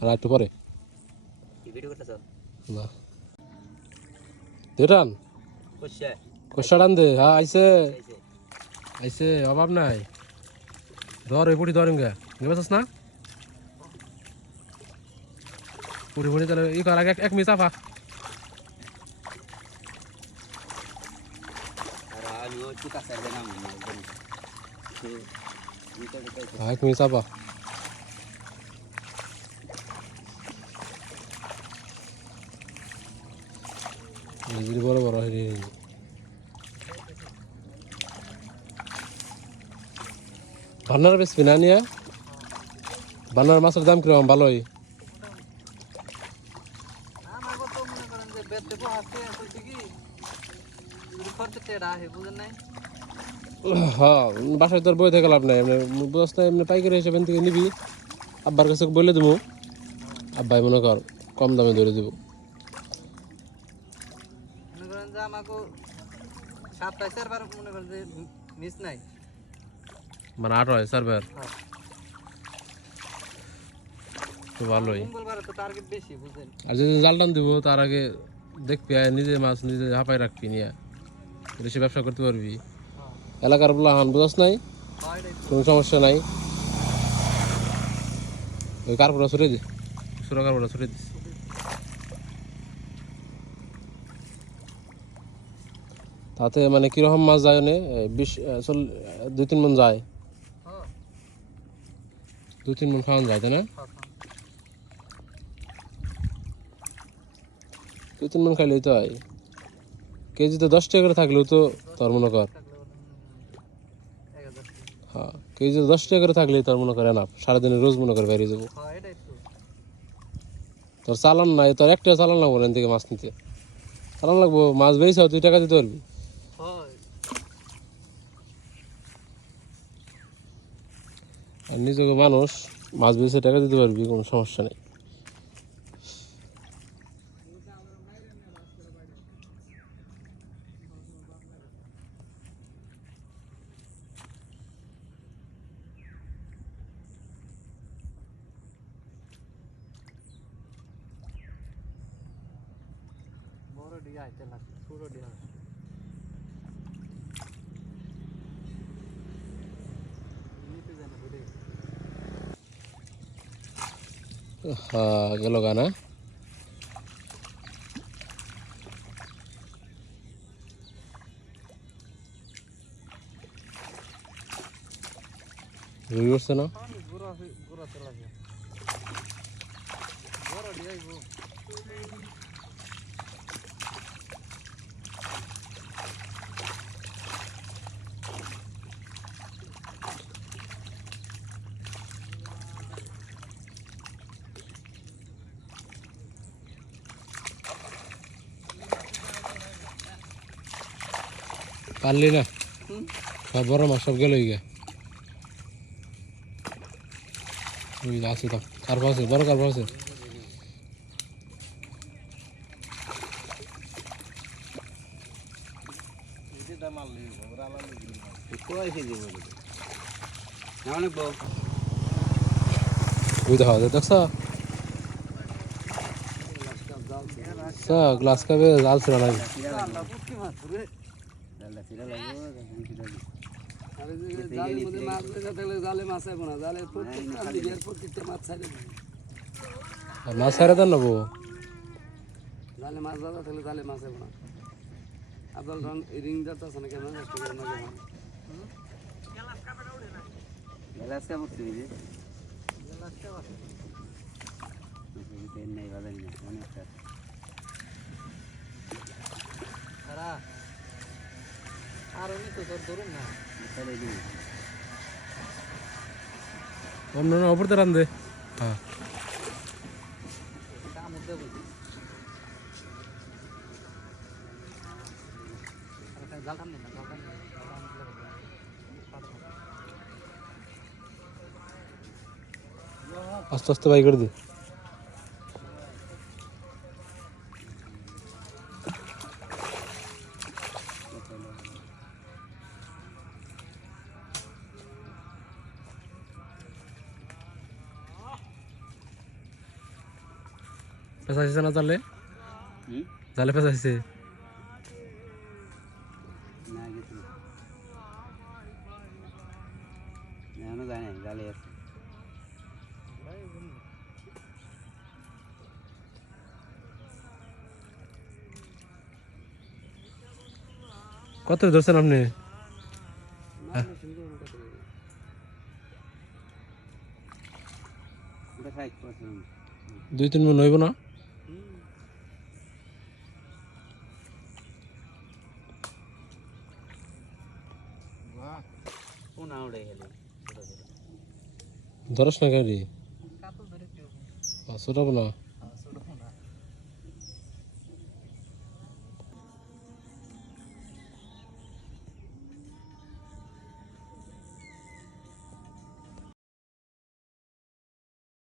আর একটু পরে। না। কোষা টান দে। হ্যাঁ আইসে আইসে অভাব নাই। ধর এই পুটি ধরেন গে না? পুটি পুটি তাহলে ই কর আগে এক- কইছে হ্যাঁ এক মিনিট আফা যদি বড় বড় হেরি ভান্নার বেশি না নিয়ে। ভান্নার মাছের দাম কীরকম? ভালোই। হ্যাঁ বাসায় তোর বই থেকে লাভ নাই। এমনি বস্তা এমনি পাইকারি হিসেবে থেকে নিবি। আব্বার কাছে বলে দেবো। আব্বাই মনে কর কম দামে ধরে দেবো। করেন যে আমাকে সাতটায় চারবার মনে করেন যে মিস নাই। মানে আট হয় সার্ভার হ্যাঁ। ভালোই। আর যদি জাল টান দেবো তার আগে দেখবি নিজে মাছ নিজে হাঁপাই রাখবি নিয়ে। বেশি ব্যবসা করতে পারবি। হ্যাঁ। এলাকার বলা হান বুঝাস নাই? হয়। কোনো সমস্যা নাই। ওই কার্পোরা ছুটে দি। সুরা কার্পোরা ছুটে দিস। তাতে মানে কীরকম মাছ যায় নে বিশ চল দুই তিন মন যায়। হ্যাঁ। দুই তিন মন খাওয়ান যায় তাই না? হ্যাঁ, হ্যাঁ। দুই তিন মন খাইলেই তো হয়। কেজিতে দশ টাকা করে থাকলেও তো তোর মনে কর। হ্যাঁ কেজিতে দশ টাকা করে থাকলেই তোর মনে করে না সারাদিনে রোজ মনে করে বেরিয়ে যাব। তোর চালান নাই তোর একটা চালান লাগবো না থেকে মাছ নিতে? চালান লাগবো মাছ বেরিয়েছে তুই টাকা দিতে পারবি হয় আর নিজেকে মানুষ মাছ বেরিয়েছে টাকা দিতে পারবি কোনো সমস্যা নেই। লাগছে ডিয়া নিতে জানা বুঝে হ্যাঁ গেল গানা। রুই উঠছে না? গুড়া হয়ে পারলি না? সব বড় মাছ সব গেল গিয়ে আছে তো কার্প আছে বড় কার্প আছে। দেখছ? গ্লাস কাপে জাল ছিল মাছ রে দাদা এই যে মধ্যে মাছ না মাছ ছাড়ে দেবে। মাছ ছাড়ে দেন নেব? জালে মাছ বাজা থাকলে জালে মাছ আইবো না। আব্দুল এই রিং যাতে আছে না কেন? নষ্ট করে না। কেন গ্লাস কা মুক্তি দিবে তেল নেই বাজার নেই অনেকটা। আর উনি তো তোর ধরুন না তাহলে দিবি অন্য না অপর রান হ্যাঁ। আস্তে আস্তে বাই করে দে। পেঁচাইছে না জালে? জালে জালে কত ধরছেন আপনি? দুই তিন মন হইব না কোন আউড়ে গেলে ছোট ছোট ধরস না গাড়ি? ছোট বলা